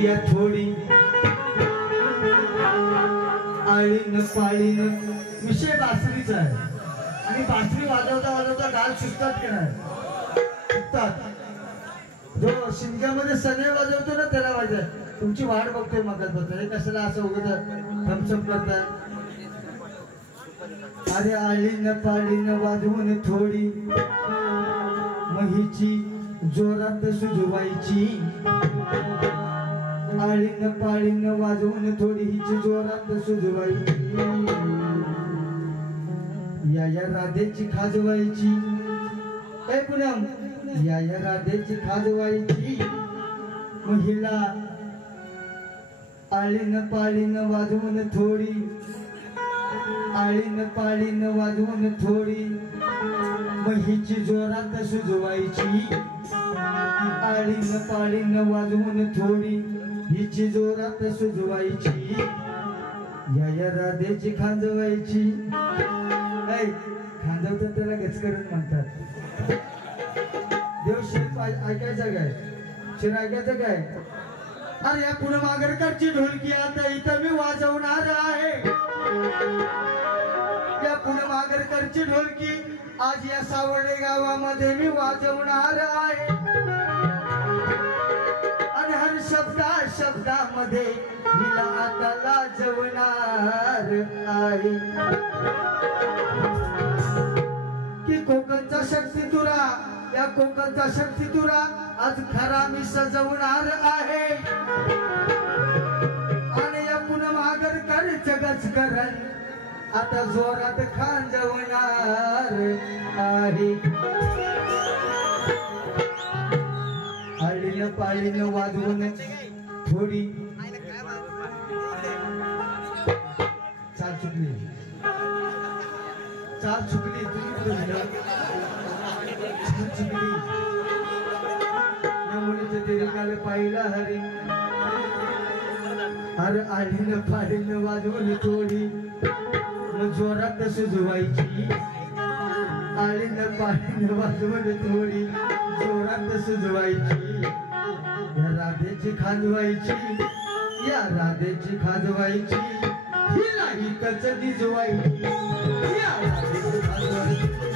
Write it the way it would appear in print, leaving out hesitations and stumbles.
या थोडी आळीन पाळीन विषय बासरीचा आहे आणि बासरी वाजवता वाजवता गाल सुटतात की नाही सुटतात जो शिमग्यामध्ये सने वाजवतो ना त्याला वाजत तुमची वाट बघतोय मगाच हे कशाला असं उगत थम्सअप करतात अरे आळीन पाळीन वाजवून थोडी महीची जोरात सुजवायची आळीन पाळीन वाजवून थोडी हिची जोरात सुजवायची या राधेची खाजवायची ए पुनम या राधेची खाजवायची महिला आळीन पाळीन वाजवून थोडी आळीन पाळीन वाजवून थोडी महीची जोरात सुजवायची आळीन पाळीन वाजवून थोडी हिची जोरात सुजवायची या राधेची खांजवायची खांजवतात त्याला गचकरण म्हणतात देव शिर ऐकायचं काय शिर ऐकायचं काय अरे या पुणे मागरकरची ढोलकी आता इथं मी वाजवणार आहे या पुणे मागरकरची ढोलकी आज या सावर्डे गावामध्ये मी वाजवणार आहे आणि हर शब्दामध्ये हिला आता लाजवणार आहे की कोकणचा शक्ती तुरा या कोकणचा शक्ती तुरा आज खरा मी सजवणार आहे आणि या पुन्हा मागरकरचं गचकरण आता जोरात खांजवणार आहे आळीन पाळीन वाजवून थोडी चाल चुकली चाल चुकली यमुनेच्या तिरकाला पाहिला हरी अरे आळीन पाळीन वाजवून थोडी मग जोरात सुजवायची आळीन पाळीन वाजवून थोडी जोरात सुजवायची या राधेची खाजवायची या राधेची खाजवायची हिला ही कच दिजवायची या राधेची खाजवायची